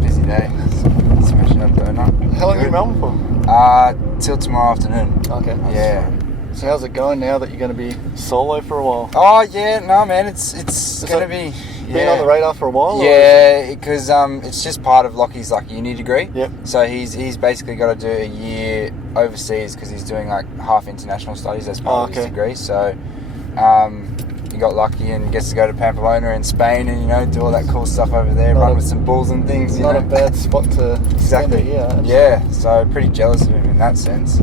Busy day. Smashing up Doughnut. How long are you in Melbourne for? Till tomorrow afternoon. Okay. Yeah. So how's it going now that you're going to be solo for a while? Oh yeah, no man, it's going to be... Been on the radar for a while? Yeah, because it's just part of Lockie's uni degree. Yep. So he's basically got to do a year overseas because he's doing like half international studies as part of his degree. So he got lucky and gets to go to Pamplona in Spain and do all that cool stuff over there, run with some bulls and things. Not a bad spot to spend a year. Yeah, so pretty jealous of him in that sense.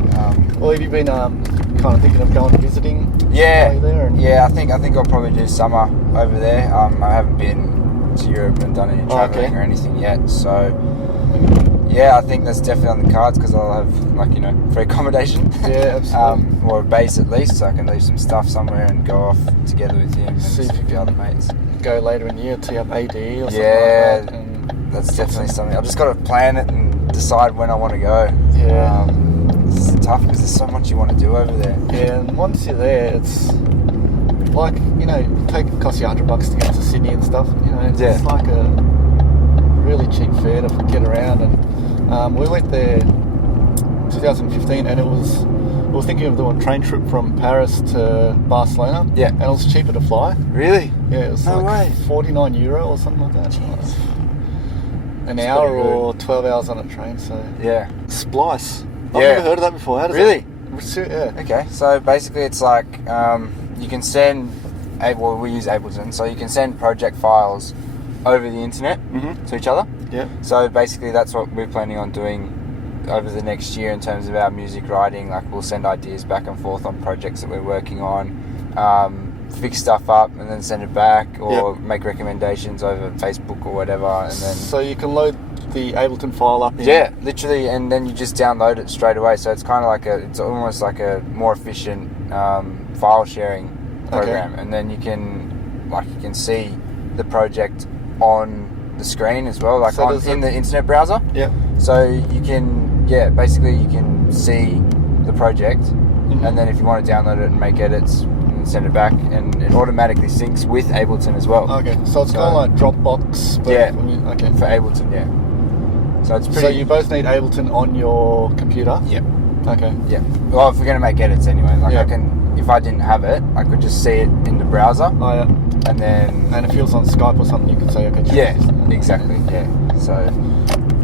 Well, have you been kind of thinking of going visiting? Yeah, there I think I'll probably do summer over there. I haven't been to Europe and done any travelling or anything yet, so yeah, I think that's definitely on the cards because I'll have free accommodation. Yeah, absolutely. Or a base at least, so I can leave some stuff somewhere and go off together with him and see if you the other mates. Go later in the year, tee up AD or something like that. And that's definitely something. I've just got to plan it and decide when I want to go. Yeah. It's tough because there's so much you want to do over there. Yeah, and once you're there, it's like, it costs you $100 to get to Sydney and stuff. It's like a really cheap fare to get around. And we went there 2015, and we were thinking of doing a train trip from Paris to Barcelona. Yeah. And it was cheaper to fly. Really? Yeah, it was €49 or something like that. Jeez. An hour or 12 hours on a train, so... Yeah. Splice. I've never heard of that before. How does Really? Yeah. Okay, so basically it's like you can send... we use Ableton, so you can send project files over the internet to each other. Yeah. So basically that's what we're planning on doing over the next year in terms of our music writing. Like we'll send ideas back and forth on projects that we're working on, fix stuff up and then send it back, or make recommendations over Facebook or whatever, and then... So you can load the Ableton file up in... Yeah, literally, and then you just download it straight away. So it's kind of it's almost like a more efficient file sharing program, and then you can see the project on the screen as well, in the internet browser. Yeah. So you can, basically you can see the project, and then if you want to download it and make edits and send it back, and it automatically syncs with Ableton as well. Okay, so it's kind of like Dropbox. But for Ableton, So it's pretty. So you both need Ableton on your computer. Yep. Okay. Yeah. Well, if we're gonna make edits anyway, I can. If I didn't have it, I could just see it in the browser. Oh yeah. And then. And if it was on Skype or something, you could say, okay. Exactly. Yeah. So.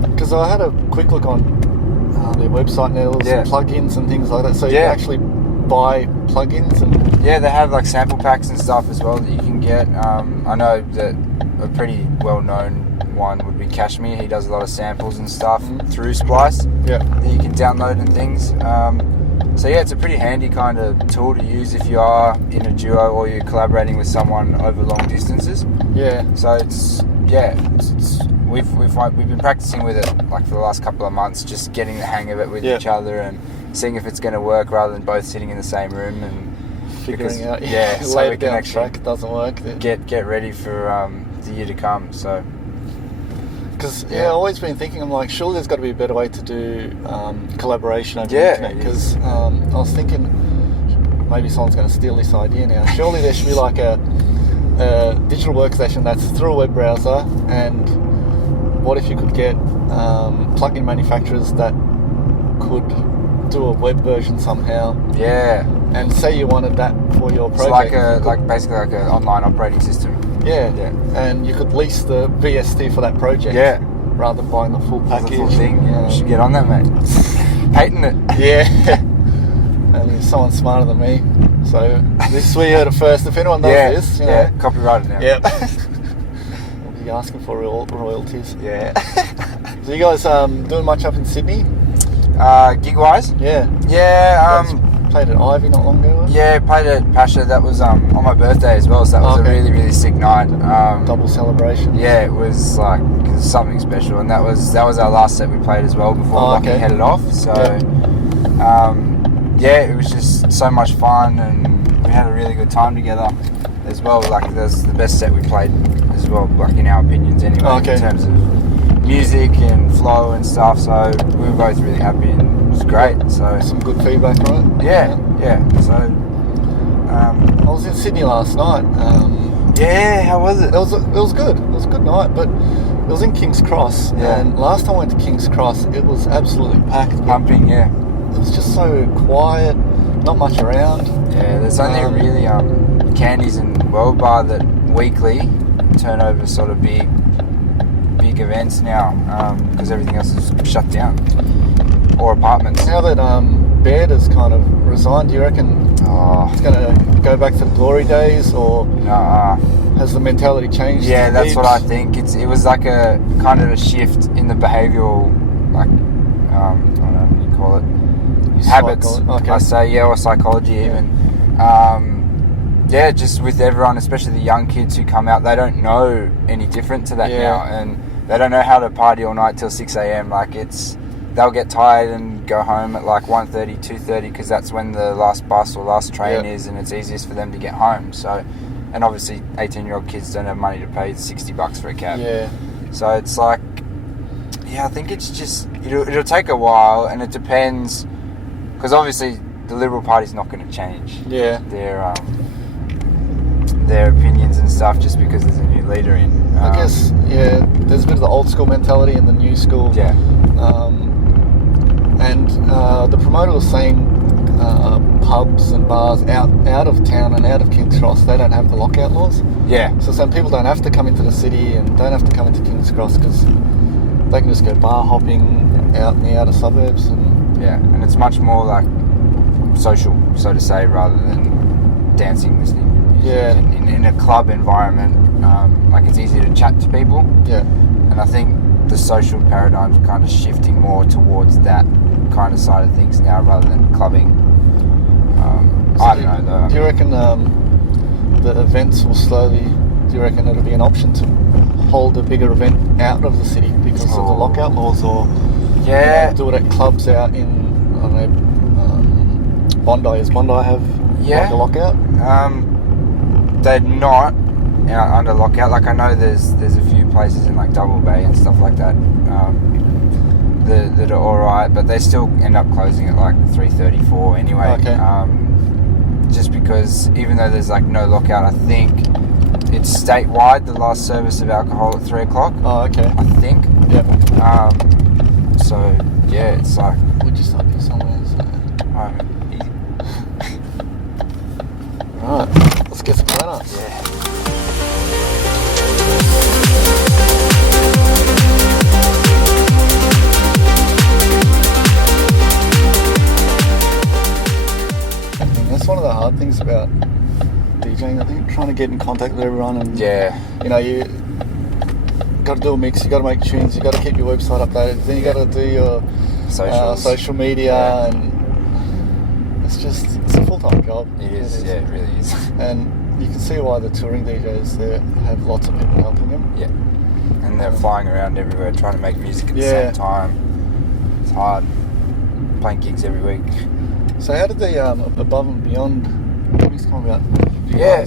Because I had a quick look on their website, and there was plugins and things like that. So you can actually buy plugins and. Yeah, they have sample packs and stuff as well that you can get. I know that a pretty well-known one would be Cashmere. He does a lot of samples and stuff through Splice that you can download and things. So it's a pretty handy kind of tool to use if you are in a duo or you're collaborating with someone over long distances. Yeah. So we've been practicing with it for the last couple of months, just getting the hang of it with each other and seeing if it's going to work rather than both sitting in the same room and figuring out. So we can actually track, it doesn't work. Get ready for the year to come. So. Because I've always been thinking, I'm like, surely there's got to be a better way to do collaboration over the internet. Because I was thinking maybe someone's going to steal this idea now. Surely there should be a digital workstation that's through a web browser. And what if you could get plugin manufacturers that could do a web version somehow? Yeah. And say you wanted that for your project. It's basically like an online operating system. Yeah, and you could lease the VST for that project. Yeah. Rather than buying the full package. The full thing. Yeah. You should get on that, mate. Patent it. Yeah. And someone smarter than me. So this is where you heard it first. If anyone does this, copyright it now. Yep. We'll be asking for royalties. Yeah. So you guys doing much up in Sydney? Gig wise? Yeah. Yeah. Played at Ivy not long ago. Yeah, played at Pasha. That was on my birthday as well, so that was a really, really sick night. Double celebration. Yeah, it was something special, and that was our last set we played as well before Lockie headed off. So it was just so much fun, and we had a really good time together as well. That's the best set we played as well, in our opinions anyway, in terms of music and flow and stuff. So we were both really happy, and it was great. So some good feedback, right? Yeah. So I was in Sydney last night. Yeah, how was it? It was good. It was a good night, but it was in King's Cross. Yeah. And last time I went to King's Cross, it was absolutely packed. Pumping, yeah. It was just so quiet, not much around. Yeah, there's only really Candies and World Bar that weekly turn over sort of big events now, because everything else is shut down, or apartments. Now that Baird has kind of resigned, do you reckon it's going to go back to the glory days, or has the mentality changed? Yeah, that's what I think. It was like a kind of a shift in the behavioural, like I don't know what you call it, habits. Okay. I say, or psychology even. Just with everyone, especially the young kids who come out, they don't know any different to that now, and they don't know how to party all night till 6 a.m. Like they'll get tired and go home at like 1:30, 2:30 because that's when the last bus or last train is, and it's easiest for them to get home. So, and obviously 18-year-old kids don't have money to pay $60 for a cab. Yeah. So it's like, I think it's just it'll take a while, and it depends because obviously the Liberal Party's not going to change. Yeah. Their opinions and stuff just because there's a new leader in. I guess, there's a bit of the old school mentality and the new school. Yeah. And the promoter was saying pubs and bars out of town and out of King's Cross, they don't have the lockout laws. Yeah. So some people don't have to come into the city and don't have to come into King's Cross because they can just go bar hopping out in the outer suburbs. And it's much more like social, so to say, rather than dancing, listening. Yeah. In a club environment, like it's easy to chat to people. Yeah. And I think the social paradigm's kind of shifting more towards that kind of side of things now rather than clubbing. I don't know though. Do you reckon the events will slowly, do you reckon it'll be an option to hold a bigger event out of the city because of the lockout laws, or do it at clubs out in, I don't know, Bondi? Does Bondi have like a lockout? They're not under lockout. Like I know there's a few places in like Double Bay and stuff like that that are alright, but they still end up closing at like 3:34 anyway. Okay. Just because even though there's like no lockout, I think it's statewide the last service of alcohol at 3 o'clock. Oh, okay. I think. Yep. So yeah, it's like we'll just stop here somewhere. Right, let's get some donuts. Yeah. That's one of the hard things about DJing, I think, trying to get in contact with everyone, and you got to do a mix, you got to make tunes, you got to keep your website updated, then you got to do your social media, and it's a full-time job. It is, it really is. And you can see why the touring DJs there have lots of people helping them. Yeah, and they're flying around everywhere trying to make music at the same time. It's hard, playing gigs every week. So how did the Above and Beyond movies come about? I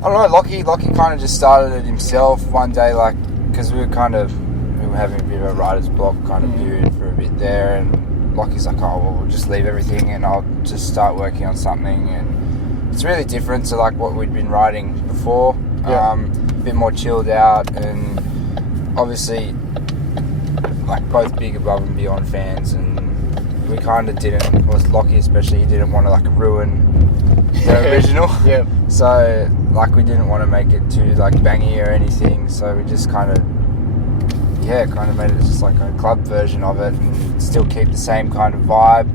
don't know, Lockie kind of just started it himself one day, like, because we were having a bit of a writer's block kind of period for a bit there, and Lockie's like, we'll just leave everything and I'll just start working on something, and it's really different to like what we'd been writing before. A bit more chilled out, and obviously like both big Above and Beyond fans, and we kind of Lockie especially, he didn't want to like ruin the original. So like we didn't want to make it too like bangy or anything, so we just kind of made it just like a club version of it and still keep the same kind of vibe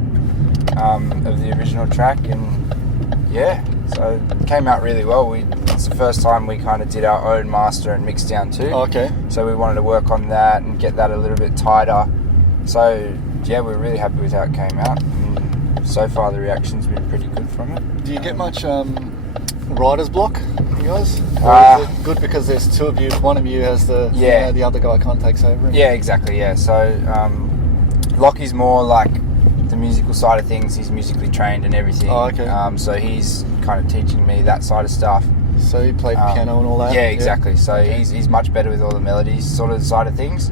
of the original track, and so it came out really well. It's the first time we kind of did our own master and mix down too. Okay. So we wanted to work on that and get that a little bit tighter. So we're really happy with how it came out. And so far the reaction's been pretty good from it. Do you get much writer's block, you guys? Or is it good because there's two of you, one of you has the other guy kind of takes over? Yeah, exactly, So Lockie's more like the musical side of things. He's musically trained and everything. Oh, okay. So he's kind of teaching me that side of stuff. So he played piano and all that? Yeah, exactly. So he's much better with all the melodies sort of side of things.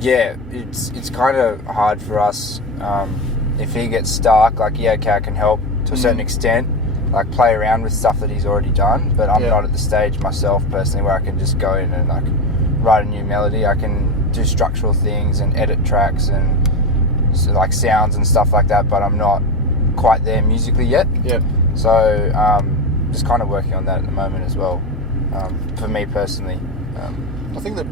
Yeah, it's kind of hard for us if he gets stuck. Like, I can help to a certain extent, like play around with stuff that he's already done, but I'm Yeah. not at the stage myself personally where I can just go in and like write a new melody. I can do structural things and edit tracks and so, like sounds and stuff like that, but I'm not quite there musically yet. Yeah. So just kind of working on that at the moment as well. For me personally, I think that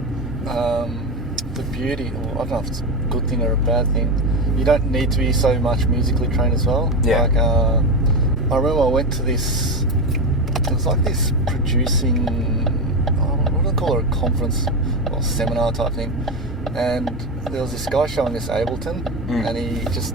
the beauty, or I don't know if it's a good thing or a bad thing, you don't need to be so much musically trained as well. Yeah. Like I remember I went to this. It was like this producing. What do I call it? A conference or seminar type thing. And there was this guy showing us Ableton, and he just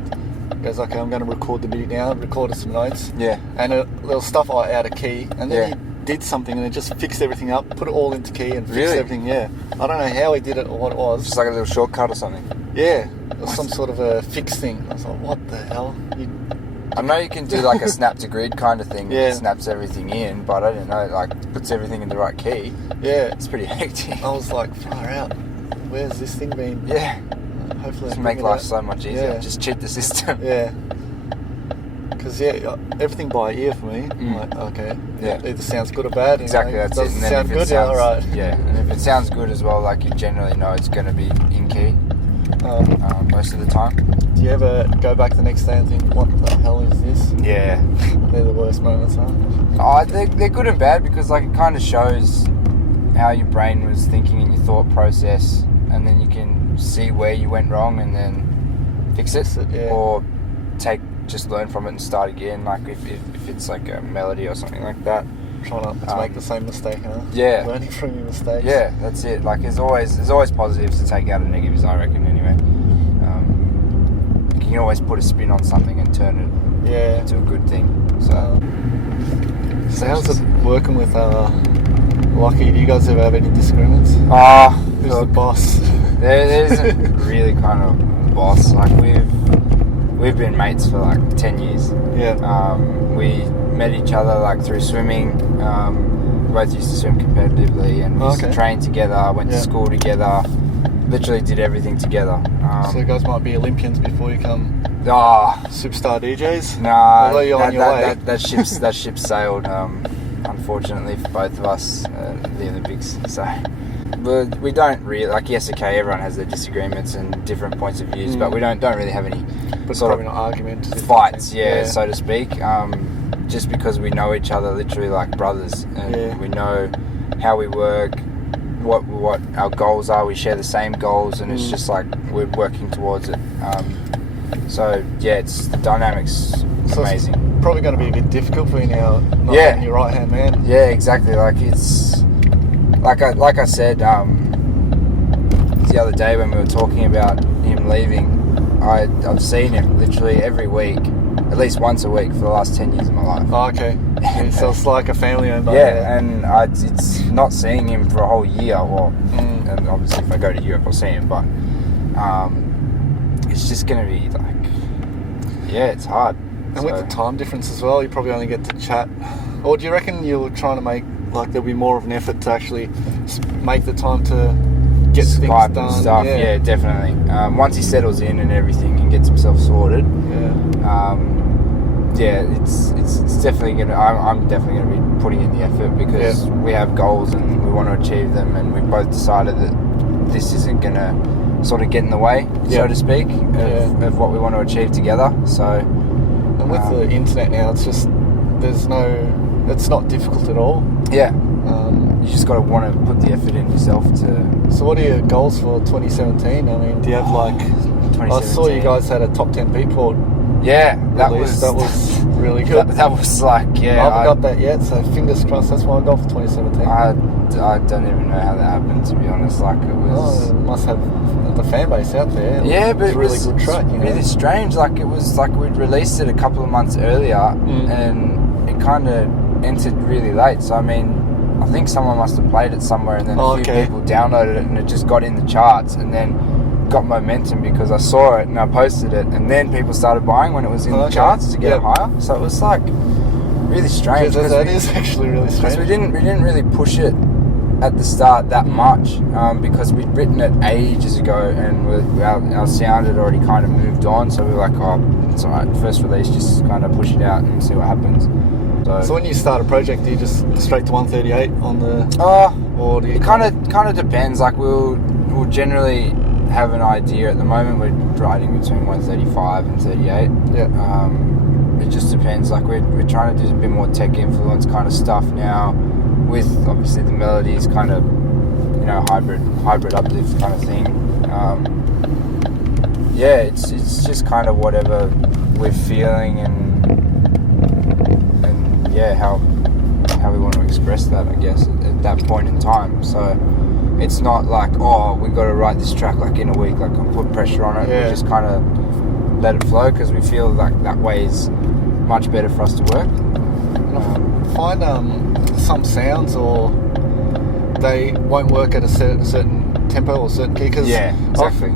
goes, "Okay, I'm going to record the MIDI now." Recorded some notes. Yeah. And there was stuff out of key, and then he did something and it just fixed everything up, put it all into key and fixed everything. Yeah. I don't know how he did it or what it was. Just like a little shortcut or something. Yeah. It was some sort of a fix thing. I was like, what the hell? I know you can do like a snap to grid kind of thing. Yeah. That snaps everything in, but I don't know, like puts everything in the right key. Yeah. It's pretty hectic. I was like, far out. Where's this thing been? Yeah. Hopefully Just make life so much easier. Yeah. Just cheat the system. Yeah. Because everything by ear for me. I'm like, okay, Yeah. either sounds good or bad. Exactly, that's it. Does And it then sound if good? it sounds, Yeah, alright. yeah, and if it sounds good as well, like you generally know it's going to be in key most of the time. Do you ever go back the next day and think, what the hell is this? Yeah. They're the worst moments, huh? They're good and bad because like it kind of shows how your brain was thinking in your thought process, and then you can see where you went wrong and then fix it, Yeah. or just learn from it and start again. Like if it's like a melody or something like that. Try not to make the same mistake, huh? Yeah. Learning from your mistakes. Yeah, that's it. Like there's always positives to take out of negatives, I reckon. Anyway, you can always put a spin on something and turn it into a good thing. So how's it working with Lucky? Do you guys ever have any disagreements? Who's the boss? There isn't really kind of boss. Like we've been mates for like 10 years. Yeah. We met each other like through swimming. We both used to swim competitively and we used to train together, went to school together, literally did everything together. So you guys might be Olympians before you come superstar DJs? Nah, although you're on your way. that ship sailed, unfortunately for both of us, the Olympics. So but we don't really, like, yes, okay, everyone has their disagreements and different points of views, but we don't really have any sort of an argument, fights, so to speak, just because we know each other literally like brothers, and we know how we work, what our goals are. We share the same goals, and it's just like we're working towards it. So yeah, it's the dynamics amazing. It's probably going to be a bit difficult for you now, not having your right hand man. Yeah, exactly. Like it's like I said the other day when we were talking about him leaving. I've seen him literally every week, at least once a week for the last 10 years of my life. Oh, okay. So it's like a family member. Yeah, and it's not seeing him for a whole year. Well, and obviously if I go to Europe I'll see him, but it's just going to be like, it's hard. And with the time difference as well, you probably only get to chat. Or do you reckon you're trying to make, like, there'll be more of an effort to actually make the time to get Skype things done? And stuff, yeah, definitely. Once he settles in and everything and gets himself sorted, it's definitely gonna. I'm definitely gonna be putting in the effort because we have goals and we want to achieve them, and we've both decided that this isn't gonna sort of get in the way, so to speak, of what we want to achieve together. So, and with the internet now, it's just it's not difficult at all. Yeah. You just got to want to put the effort in yourself to... So what are your goals for 2017? I mean, do you have like... 2017. I saw you guys had a top 10 Beatport. Yeah, that was really good. That was like, I haven't got that yet, so fingers crossed. That's my goal for 2017. I don't even know how that happened, to be honest. Like, it was... it must have the fan base out there. Yeah, but it was a really good track, you know? Really strange. Like, it was like we'd released it a couple of months earlier, and it kind of entered really late. So, I mean... I think someone must have played it somewhere, and then a few people downloaded it, and it just got in the charts, and then got momentum because I saw it and I posted it, and then people started buying when it was in the charts to get it higher. So it was like really strange. That is actually really strange. Because we didn't really push it at the start that much because we'd written it ages ago, and our sound had already kind of moved on. So we were like, it's alright. First release, just kind of push it out and see what happens. So So when you start a project, do you just straight to 138 on the? Or do you it kind of depends. Like we'll generally have an idea. At the moment, we're riding between 135 and 38. Yeah. It just depends. Like we're trying to do a bit more tech influence kind of stuff now, with obviously the melodies kind of, you know, hybrid uplift kind of thing. Yeah, it's just kind of whatever we're feeling and yeah, how we want to express that, I guess, at that point in time. So it's not like, oh, we've got to write this track like in a week, like and put pressure on it. Yeah. We just kind of let it flow because we feel like that way is much better for us to work. Find some sounds, or they won't work at a certain tempo or certain key. Cause yeah, exactly.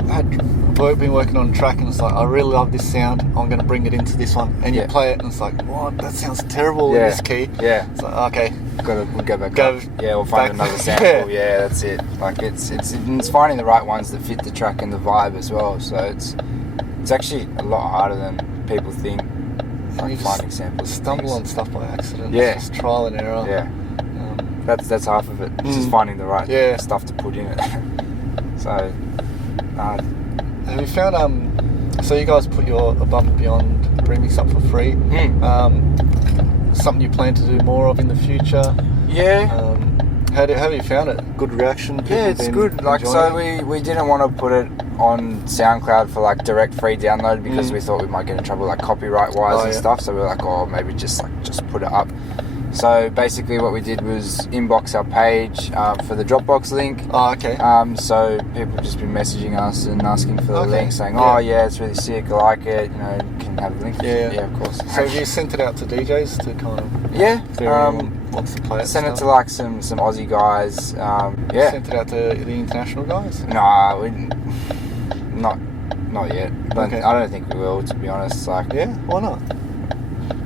I've been working on a track and it's like, I really love this sound, I'm going to bring it into this one, and you play it and it's like, what, that sounds terrible in this key. Yeah. It's like, okay, we'll go back up. Yeah, we'll find another sample. Yeah, that's it. Like it's finding the right ones that fit the track and the vibe as well. So it's actually a lot harder than people think. Like finding samples, stumble on stuff by accident. Yeah, it's just trial and error. Yeah, that's half of it. It's just finding the right stuff to put in it. So, have you found so you guys put your Above and Beyond remix up for free? Something you plan to do more of in the future? Yeah. How have you found it? Good reaction? Yeah, it's good. Like, so we didn't want to put it on SoundCloud for like direct free download because we thought we might get in trouble like copyright wise and stuff. So we were like, oh, maybe just put it up. So basically, what we did was inbox our page for the Dropbox link. Oh, okay. So people have just been messaging us and asking for the link, saying, "Oh, yeah, it's really sick. I like it. You know, can have a link." Yeah, of course. So have you sent it out to DJs to kind of? Yeah. Wants to play it? Sent it to like some Aussie guys. Yeah. Sent it out to the international guys? Nah, not yet. But I don't think we will, to be honest. Like, yeah, why not?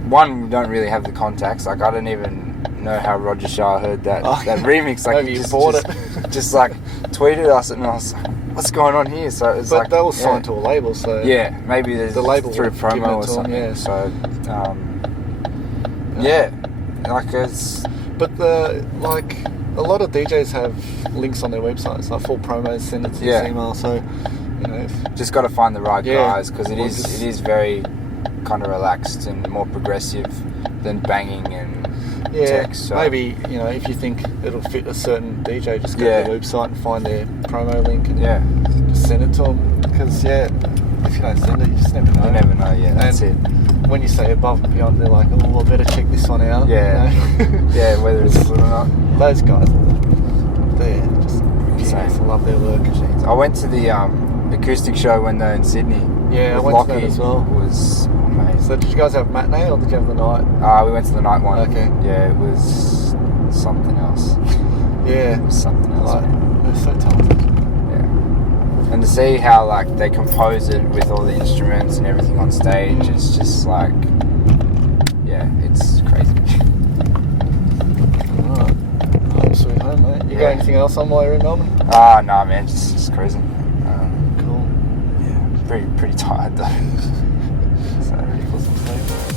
One, we don't really have the contacts. Like, I don't even know how Roger Shah heard that remix. Like, maybe he bought it. Just like tweeted us, and I was like, "What's going on here?" So it's like that was signed to a label, so yeah, maybe there's the label through promo or something. Them, So like it's. But a lot of DJs have links on their websites, like full promos, send it to your email. So you know, just got to find the right guys, because it is very kind of relaxed and more progressive than banging and text. So. Maybe, you know, if you think it'll fit a certain DJ, just go to their website and find their promo link and just send it to them. Because if you don't send it, you just never know. You never know. Yeah, that's it. When you say Above and Beyond, they're like, oh, I better check this one out. Yeah, you know? Yeah, whether it's good or not. Those guys, they're just insane. I love their work. I went to the acoustic show when they're in Sydney. Yeah, I went to that as well. It was amazing. So did you guys have matinee or did you have the night? We went to the night one. Okay. Yeah, it was something else. Yeah. It was something else. They're so talented. Yeah. And to see how like they compose it with all the instruments and everything on stage, it's just like, it's crazy. Alright. Home sweet home, mate. You got anything else on while you're in Melbourne? Nah, man, just cruising. Cool. Yeah, pretty tired though. So ready for some sleep?